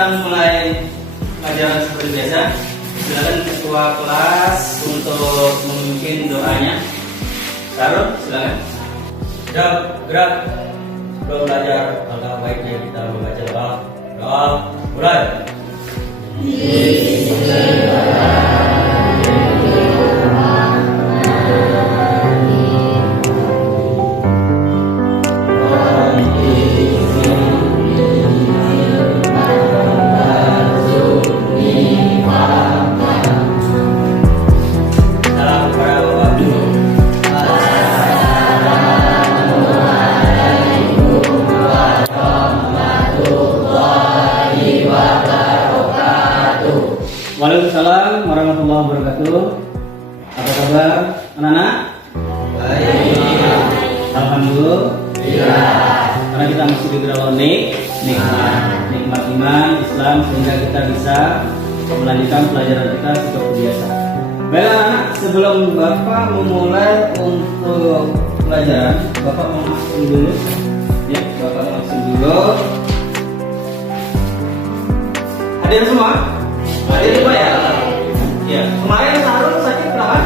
kita mulai pelajaran seperti biasa. Silakan ketua kelas untuk memimpin doanya. Sarul, silakan. Gerak. Sebelum belajar, maka baiknya kita membaca doa. Doa, mulai. Waalaikumsalam warahmatullahi wabarakatuh. Apa kabar anak-anak? Baik. Alhamdulillah. Karena kita masih di dalam nikmat iman Islam, sehingga kita bisa melanjutkan pelajaran kita seperti biasa. Baik anak-anak, sebelum Bapak memulai untuk pelajaran, Bapak mau masuk dulu. Ya, Bapak masuk dulu. Hadir semua? Hadir semua ya? Ya, kemarin Sarul sakit kenapa?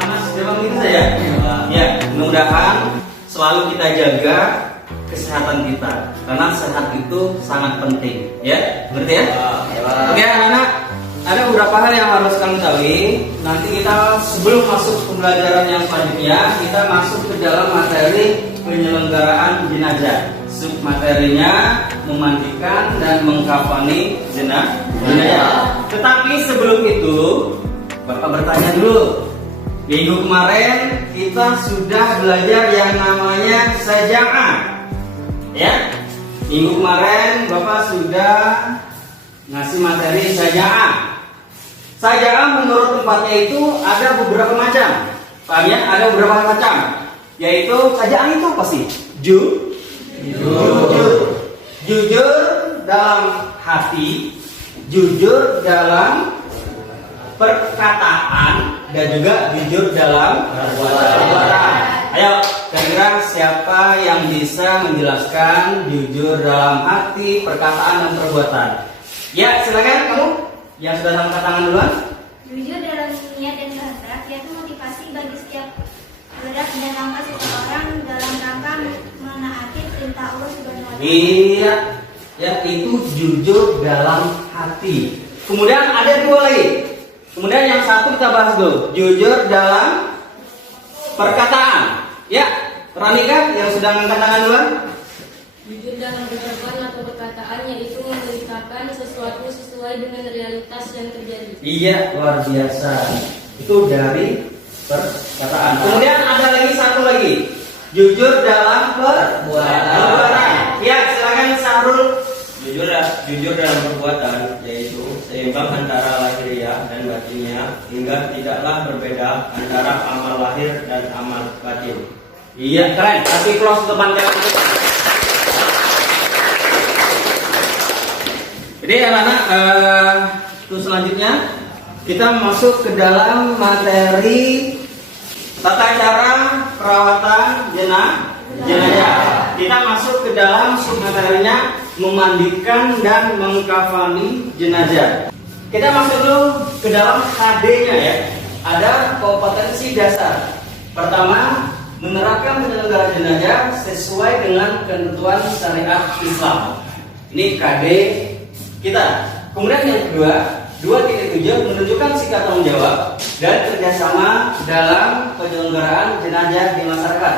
Panas demam gitu saja? Ya, mudah-mudahan selalu kita jaga kesehatan kita, karena sehat itu sangat penting. Ya, ngerti ya? Oke anak-anak, ada beberapa hal yang harus kalian ketahui. Nanti kita sebelum masuk pembelajaran yang selanjutnya, kita masuk ke dalam materi penyelenggaraan jenazah. Submaterinya memandikan dan mengkafani jenazah. Tetapi sebelum itu, Bapak bertanya dulu. Minggu kemarin kita sudah belajar yang namanya saja'ah. Ya, minggu kemarin Bapak sudah ngasih materi saja'ah. Saja'ah menurut tempatnya itu ada beberapa macam. Paham ya? Ada beberapa macam. Yaitu saja'ah itu apa sih? Jujur dalam hati, jujur dalam perkataan, dan juga jujur dalam perbuatan. Ayo, kira-kira siapa yang bisa menjelaskan jujur dalam hati, perkataan, dan perbuatan? Ya, silakan kamu yang sudah angkat tangan duluan. Jujur dalam niat dan kehendak, yaitu motivasi bagi setiap gerak dan langkah seseorang dalam rangka menaati perintah Allah Subhanahu wa Ta'ala. Iya, ya itu jujur dalam hati. Kemudian ada dua lagi. Kemudian yang satu kita bahas dulu, jujur dalam perkataan. Ya, Ranika yang sudah angkat tangan duluan. Jujur dalam ucapan atau perkataan, yaitu memberitakan sesuatu sesuai dengan realitas yang terjadi. Iya, luar biasa. Itu dari perkataan. Kemudian ada lagi satu lagi, jujur dalam perbuatan. Ya, silakan Sarul. Jujur dalam perbuatan, yaitu seimbang antara lahiriah dan batinnya, hingga tidaklah berbeda antara amal lahir dan amal batin. Iya, keren. Kasih close depan kalian. Jadi anak-anak, terus selanjutnya kita masuk ke dalam materi tata cara perawatan jenazah. Kita masuk ke dalam submaterinya memandikan dan mengkafani jenazah. Kita masuk dulu ke dalam KD-nya ya. Ada kompetensi dasar. Pertama, menerapkan penyelenggaraan jenazah sesuai dengan ketentuan syariat Islam. Ini KD kita. Kemudian yang kedua, 2.7 menunjukkan sikap tanggung jawab dan kerjasama dalam penyelenggaraan jenazah di masyarakat.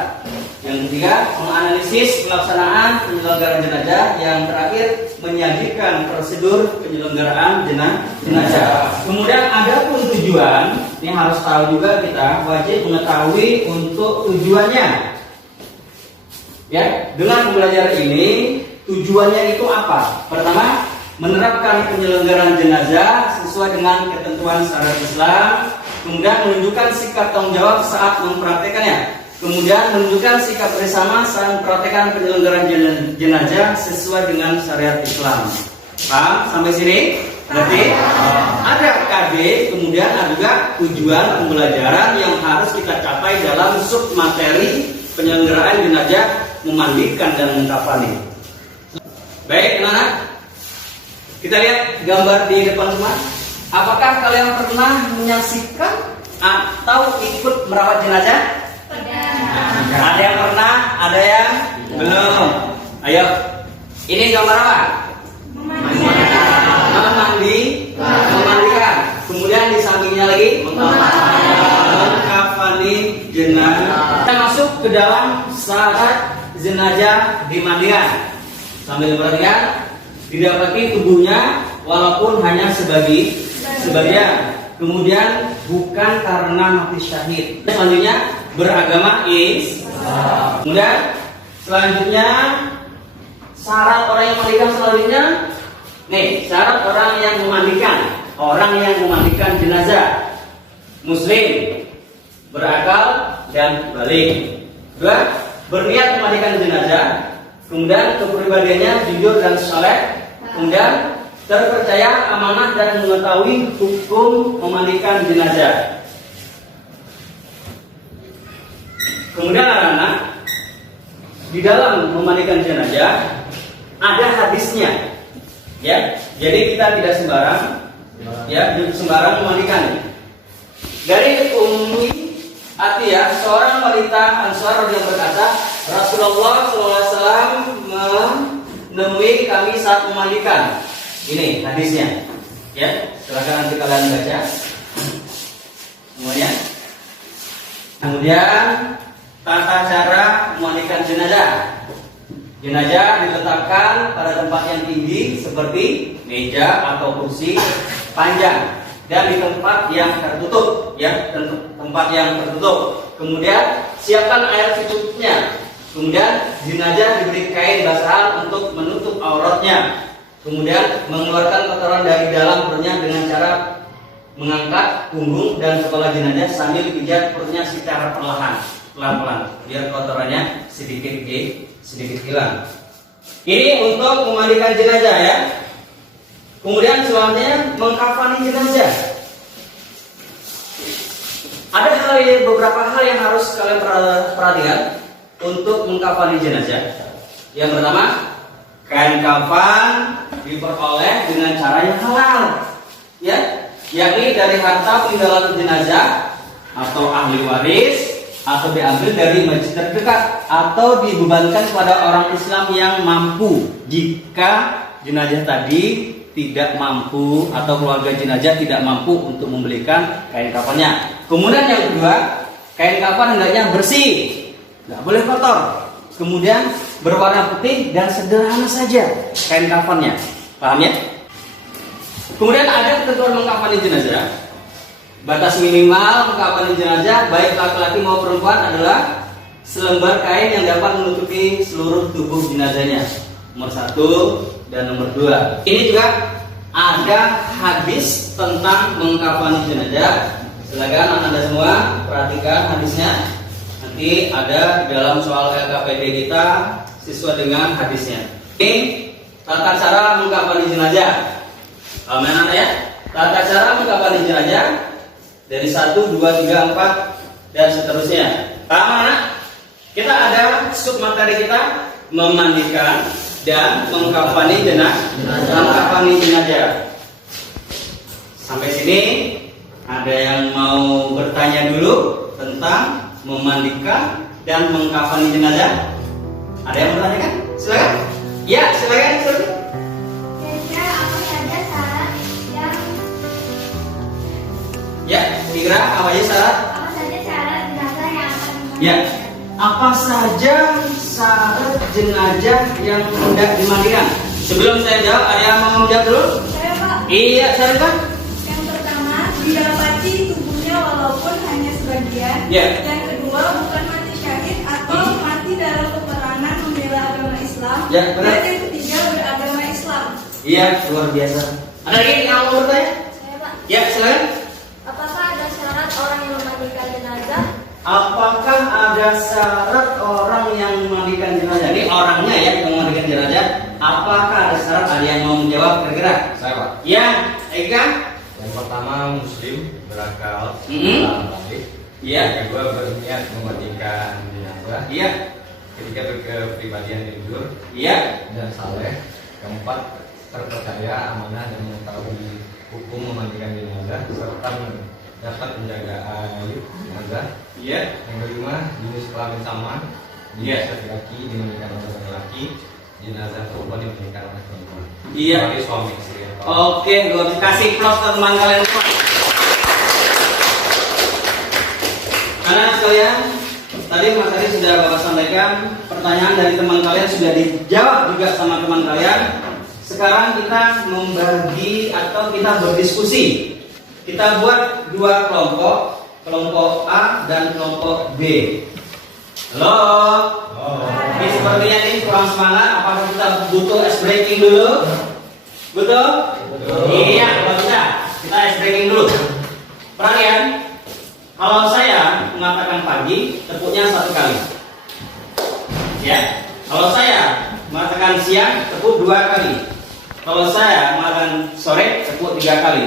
Yang ketiga, menganalisis pelaksanaan penyelenggaraan jenazah. Yang terakhir, menyajikan prosedur penyelenggaraan jenazah. Kemudian ada pun tujuan. Ini harus tahu juga, kita wajib mengetahui untuk tujuannya. Ya, dengan belajar ini tujuannya itu apa? Pertama, menerapkan penyelenggaraan jenazah sesuai dengan ketentuan syariat Islam. Kemudian menunjukkan sikap tanggung jawab saat mempraktekannya. Kemudian menunjukkan sikap bersama saat mempraktekkan penyelenggaraan jenazah sesuai dengan syariat Islam. Paham sampai sini? Berarti ada KD, kemudian ada juga tujuan pembelajaran yang harus kita capai dalam sub materi penyelenggaraan jenazah, memandikan dan mengkafani. Baik, anak-anak. Kita lihat gambar di depan semua. Apakah kalian pernah menyaksikan atau ikut merawat jenazah? Ada yang pernah, ada yang belum. Ayo, ini gambar apa? Memandikan. Kemudian di sampingnya lagi mengkafani jenazah. Kita masuk ke dalam syarat jenazah dimandikan. Sambil perhatikan, didapati tubuhnya walaupun hanya sebagian. Kemudian bukan karena mati syahid. Selanjutnya beragama Islam. Kemudian selanjutnya syarat orang yang memandikan selanjutnya. Nih, syarat orang yang memandikan jenazah muslim, berakal dan balik. Dua, berniat memandikan jenazah. Kemudian kepribadiannya jujur dan saleh. Kemudian terpercaya, amanah dan mengetahui hukum memandikan jenazah. Kemudian anak-anak, di dalam memandikan jenazah ada hadisnya, ya. Jadi kita tidak sembarang memandikan. Dari Ummi Atiyah, seorang wanita Ansar yang berkata, Rasulullah SAW menemui kami saat memandikan. Ini hadisnya, ya. Silakan nanti kalian baca semuanya. Kemudian tata cara memandikan jenazah. Jenazah diletakkan pada tempat yang tinggi seperti meja atau kursi panjang dan di tempat yang tertutup, ya, tempat yang tertutup. Kemudian siapkan air secukupnya. Kemudian jenazah diberi kain basahan untuk menutup auratnya. Kemudian mengeluarkan kotoran dari dalam perutnya dengan cara mengangkat punggung dan kepala jenazah sambil pijat perutnya secara pelan-pelan, biar kotorannya sedikit hilang. Ini untuk memandikan jenazah, ya. Kemudian selanjutnya mengkafani jenazah. Ada beberapa hal yang harus kalian perhatikan untuk mengkafani jenazah. Yang pertama, kain kafan diperoleh dengan cara yang halal, ya, yakni dari harta peninggalan jenazah atau ahli waris, atau diambil dari masjid terdekat, atau dibebankan kepada orang Islam yang mampu. Jika jenazah tadi tidak mampu atau keluarga jenazah tidak mampu untuk membelikan kain kafannya. Kemudian yang kedua, kain kafan hendaknya bersih, nggak boleh kotor. Kemudian berwarna putih dan sederhana saja kain kafannya. Paham, ya? Kemudian ada ketentuan mengkafani jenazah. Batas minimal mengkafani jenazah baik laki-laki maupun perempuan adalah selembar kain yang dapat menutupi seluruh tubuh jenazahnya. Nomor 1 dan nomor 2. Ini juga ada hadis tentang mengkafani jenazah. Silakan Anda semua perhatikan hadisnya. Nanti ada di dalam soal LKPD kita sesuai dengan hadisnya. Ini tata cara mengkafani jenazah. Amin, Anda, ya. Tata cara mengkafani jenazah dari 1, 2, 3, 4 dan seterusnya. Paham, anak? Kita ada submateri kita memandikan dan mengkafani jenazah. Sampai sini ada yang mau bertanya dulu tentang memandikan dan mengkafani jenazah? Ada yang bertanya kan? Silakan. Ya, silakan. Kira-kira apa saja syarat yang Ya, kira apa aja syarat? apa saja syarat jenazah yang akan Ya, apa saja syarat jenazah yang hendak dimandikan? Sebelum saya jawab, ada yang mau jawab dulu? Saya, Pak. Iya, syarat kan? Yang pertama, didapati tubuhnya walaupun hanya sebagian. Ya. Yang kedua, bukan mati syahid atau mati dalam peperangan membela agama Islam. Ya, benar. Dan yang ketiga, beragama Islam. Iya, luar biasa. Ada lagi yang mau bertanya? Saya, Pak. Ya, silakan. Apakah ada syarat orang yang memandikan jenazah? Apakah ada syarat orang yang memandikan jenazah? Ini orangnya ya yang memandikan jenazah. Apakah ada syarat? Ada yang mau menjawab kira-kira? Saya, Pak. Ya, Eka. Yang pertama muslim berakal, balik. Iya. Yang kedua berniat memandikan jenazah. Iya. Ketiga berkepribadian jujur Iya. dan saleh. Keempat terpercaya, amanah, dan mengetahui hukum memandikan jenazah serta dapat menjaga aib jenazah. Iya. Yang kelima, jenis kelamin sama, jenis laki-laki dimandikan oleh laki-laki, jenazah perempuan dimandikan oleh perempuan. Iya. Kecuali suami istri. Oke, gue kasih plus ke teman kalian semua. Anak sekalian, tadi Mas Ari sudah Bapak sampaikan, pertanyaan dari teman kalian sudah dijawab juga sama teman kalian. Sekarang kita membagi atau kita berdiskusi. Kita buat dua kelompok, kelompok A dan kelompok B. Halo. Ini sepertinya ini kurang semangat. Apakah kita butuh ice breaking dulu? Betul? Iya, kalau bisa. Kita ice breaking dulu. Perhatian. Kalau saya mengatakan pagi, tepuknya 1 kali. Ya. Kalau saya mengatakan siang, tepuk 2 kali. Kalau saya mengatakan sore, tepuk 3 kali.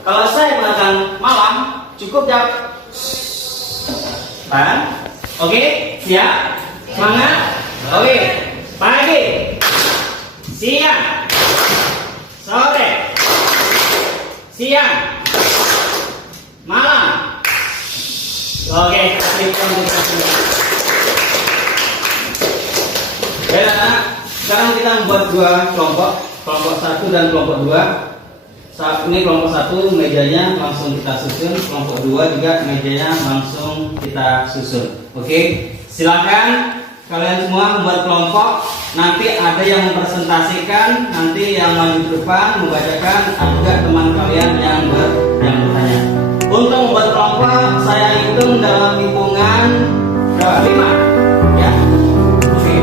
Kalau saya mengatakan malam, cukup jawab. Oke, siap? Semangat? Oke. Pagi, siang, sore, siang, malam. Oke, baiklah anak. Sekarang kita membuat dua kelompok, kelompok 1 dan kelompok 2. Saat ini kelompok 1 mejanya langsung kita susun, kelompok 2 juga mejanya langsung kita susun. Oke, silakan kalian semua membuat kelompok. Nanti ada yang mempresentasikan, nanti yang maju ke depan membacakan, ada juga teman kalian yang bertanya. Untuk membuat kelompok saya hitung dalam hitungan 5, ya. Oke.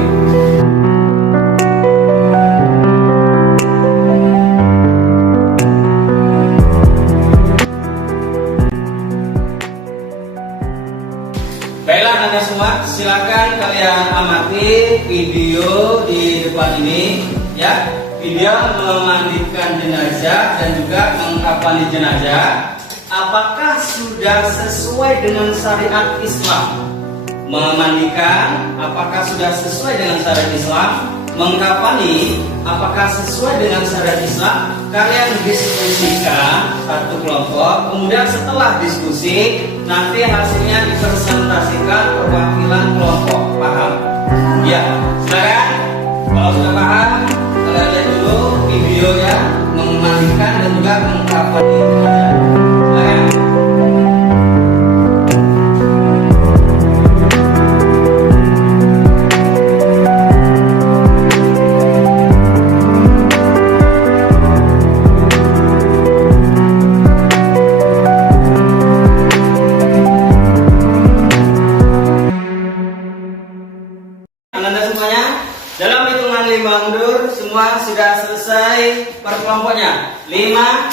Baiklah Anda semua, silakan kalian amati video di depan ini, ya. Video memandikan jenazah dan juga mengkafani jenazah. Apakah sudah sesuai dengan syariat Islam? Memandikan, apakah sudah sesuai dengan syariat Islam? Mengkafani, apakah sesuai dengan syariat Islam? Kalian diskusikan satu kelompok, kemudian setelah diskusi nanti hasilnya dipresentasikan perwakilan kelompok. Paham? Ya, silakan. Kalau sudah paham, kalian lihat dulu videonya memandikan dan juga mengkafani jenazah. Dalam hitungan 5 mundur, semua sudah selesai per kelompoknya. 5,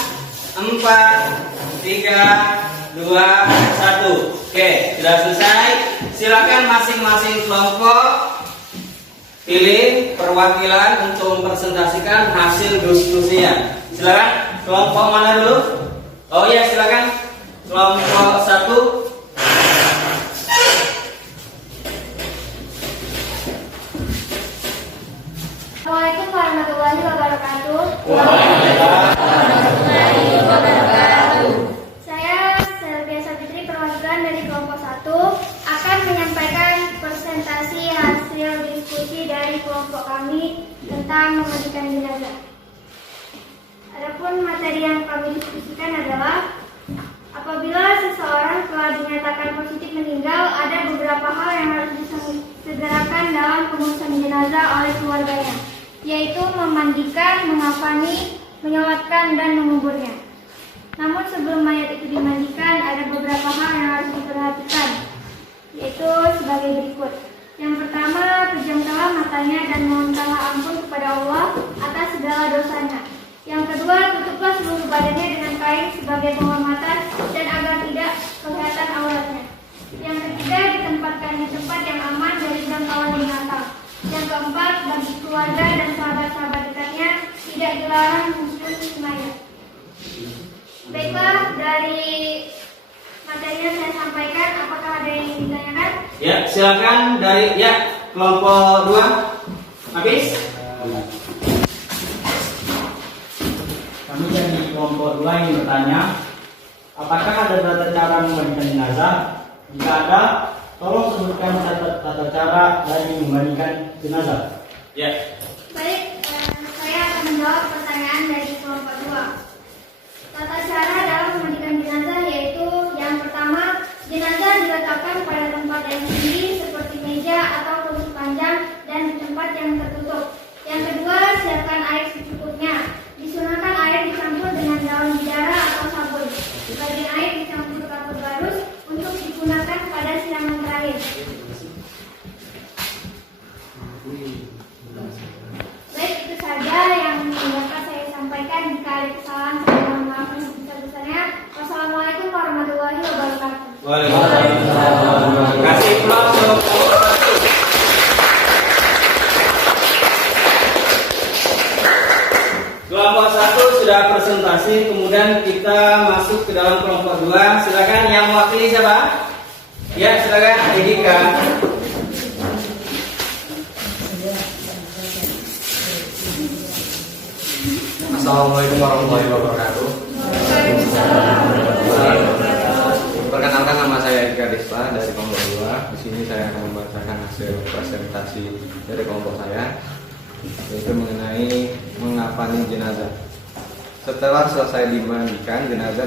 4, 3, 2, 1. Oke, sudah selesai. Silakan masing-masing kelompok pilih perwakilan untuk mempresentasikan hasil diskusinya. Silakan, kelompok mana dulu? Oh iya, silakan. Kelompok 1. Assalamualaikum warahmatullahi wabarakatuh. Saya Selvia Sapitri, perwakilan dari kelompok 1, akan menyampaikan presentasi hasil diskusi dari kelompok kami tentang memandikan jenazah. Adapun materi yang kami diskusikan adalah apabila seseorang telah dinyatakan positif meninggal, ada beberapa hal yang harus disegerakan dalam pengurusan jenazah oleh keluarganya, yaitu memandikan, mengkafani, menyolatkan, dan menguburnya. Namun sebelum mayat itu dimandikan, ada beberapa hal yang harus diperhatikan, yaitu sebagai berikut. Yang pertama, pejamkanlah matanya dan mohonkanlah ampun kepada Allah atas segala dosanya. Yang kedua, tutuplah seluruh badannya dengan kain sebagai penghormatan dan agar tidak kelihatan auratnya. Yang ketiga, ditempatkan di tempat yang aman dari jangkauan binatang. Yang keempat, bagi keluarga dan sahabat-sahabat dekatnya tidak dilarang mencium mayat. Baiklah, dari materi yang saya sampaikan, apakah ada yang ingin ditanyakan? Ya, silakan dari kelompok 2. Habis? kami dari kelompok 2 ingin bertanya, apakah ada tata cara memandikan jenazah? Jika ada, tolong sebutkan tata cara dari memandikan jenazah. Ya. Baik, saya akan menjawab pertanyaan dari kelompok 2. Tata cara dalam memandikan jenazah yaitu yang pertama, jenazah diletakkan pada tempat yang tinggi seperti meja atau kursi panjang dan di tempat yang tertutup. Yang kedua, siapkan air secukupnya. Disunahkan air dicampur dengan daun bidara atau sabun. Sebagian air dicampur kapur barus untuk digunakan pada siangan terakhir. Baik, itu saja yang dapat saya sampaikan. Jika ada kesalahan, saya mohon maaf yang sebesar-besarnya. Wassalamualaikum warahmatullahi wabarakatuh. Waalaikumsalam. Kasih aplaus. Kelompok 1 sudah presentasi, kemudian kita masuk ke dalam kelompok 2. Silakan yang mewakili siapa? Ya, silakan Edika. Assalamualaikum warahmatullahi wabarakatuh. Perkenalkan, nama saya Edika Dispa dari kelompok 2. Di sini saya akan membacakan hasil presentasi dari kelompok saya, yaitu mengenai mengapani jenazah. Setelah selesai dimandikan, jenazah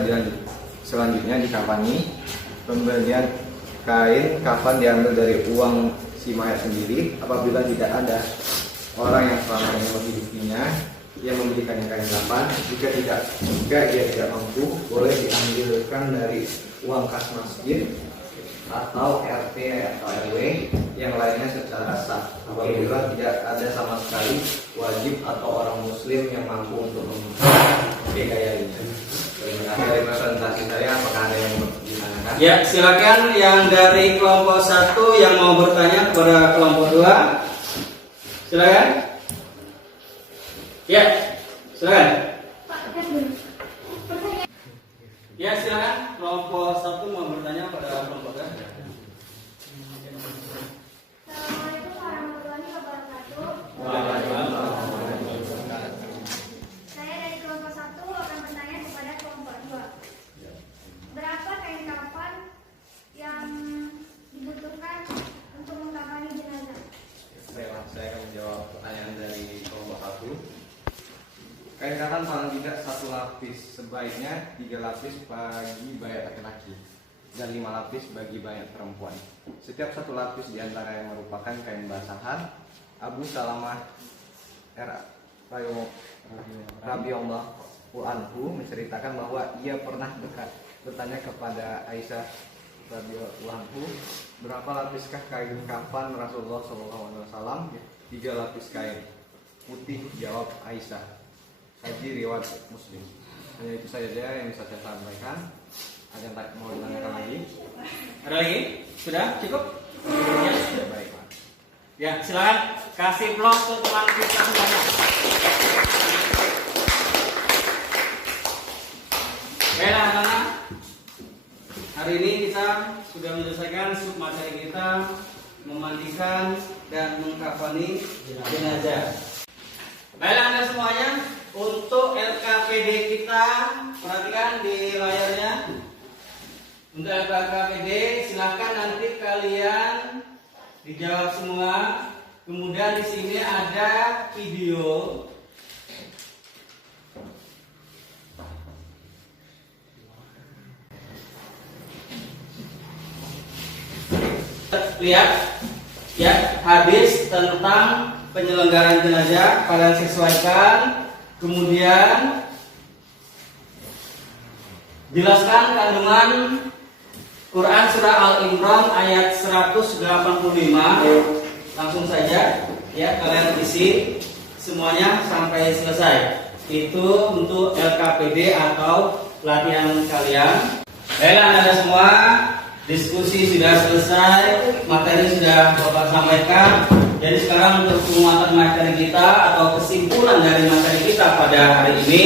selanjutnya dikafani. Pembelian kain kafan diambil dari uang si mayat sendiri. Apabila tidak ada orang yang selama ini menghidupinya, ia memberikan kain kafan. Jika ia tidak mampu, boleh diambilkan dari uang kas masjid atau RT atau RW yang lainnya secara sah. Apabila tidak ada sama sekali, wajib atau orang muslim yang mampu untuk membiayainya. Terima kasih dari presentasi saya. Apakah ada yang ditanyakan? Ya, silakan yang dari kelompok 1 yang mau bertanya kepada kelompok 2. Silakan. Ya, silakan. Pak, dulu. Pertanyaan. Ya, silakan. Kelompok 1 mau bertanya pada kelompok 2. Assalamualaikum warahmatullahi wabarakatuh. Saya dari kelompok 1 akan bertanya kepada kelompok 2. Berapa kain kafan yang dibutuhkan untuk mengkafani jenazah? Baiklah, saya akan menjawab pertanyaan dari kelompok 1. Kain kafan paling tidak 1 lapis, sebaiknya 3 lapis bagi mayat laki-laki dan 5 lapis bagi mayat perempuan. Setiap 1 lapis di antara yang merupakan kain basahan. Abu Salamah radhiyallahu anhu menceritakan bahwa ia pernah bertanya kepada Aisyah radhiyallahu anhu, berapa lapiskah kain kafan Rasulullah SAW? 3 lapis kain putih, jawab Aisyah. Haji riwayat Muslim. Hanya itu saja yang bisa saya sampaikan. Ada yang mau ditanyakan lagi? Ada lagi? Sudah cukup? Ya, sudah. Baik, Pak. Ya, silakan kasih vlog ke teman kita semuanya. Baiklah, anak-anak. Hari ini kita sudah menyelesaikan submateri kita memandikan dan mengkafani jenazah. Baiklah Anda semuanya, untuk LKPD kita perhatikan di layarnya. Untuk LKPD silahkan nanti kalian dijawab semua. Kemudian di sini ada video. Lihat ya, hadis tentang penyelenggaraan jenazah kalian sesuaikan. Kemudian jelaskan kandungan Quran surah Al-Imran ayat 185. Langsung saja ya, kalian isi semuanya sampai selesai. Itu untuk LKPD atau latihan kalian. Baiklah Anda semua, diskusi sudah selesai, materi sudah Bapak sampaikan. Jadi sekarang untuk penguatan materi kita atau kesimpulan dari materi kita pada hari ini,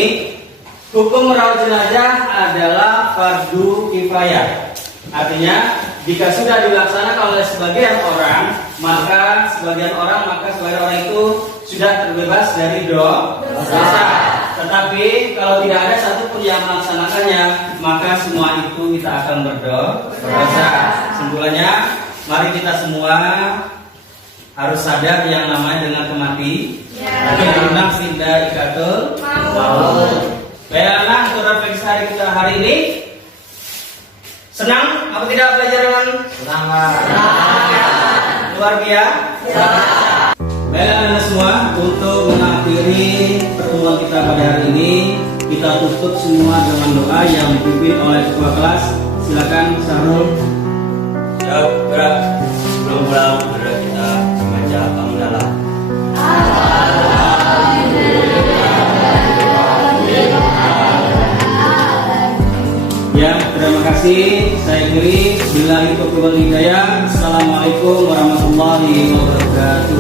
hukum merawat jenazah adalah fardu kifayah. Artinya jika sudah dilaksanakan oleh sebagian orang, maka sebagian orang itu sudah terbebas dari dosa. tetapi kalau tidak ada satupun yang melaksanakannya, maka semua itu kita akan berdosa. Kesimpulannya, mari kita semua harus sadar yang namanya dengan kematian. Nafsin dha'iqatul maut. Baiklah, untuk refleksi hari kita hari ini. Senang apa tidak belajar dengan senang? Luar biasa. Baiklah Anda semua, untuk mengakhiri pertemuan kita pada hari ini, kita tutup semua dengan doa yang dipimpin oleh ketua kelas. Silakan Syahrul. Siap, gerak. Sebelum pulang, mari kita membaca hamdalah. Ya, terima kasih. Saya kiri. Billahi taufiq wal hidayah. Assalamualaikum warahmatullahi wabarakatuh.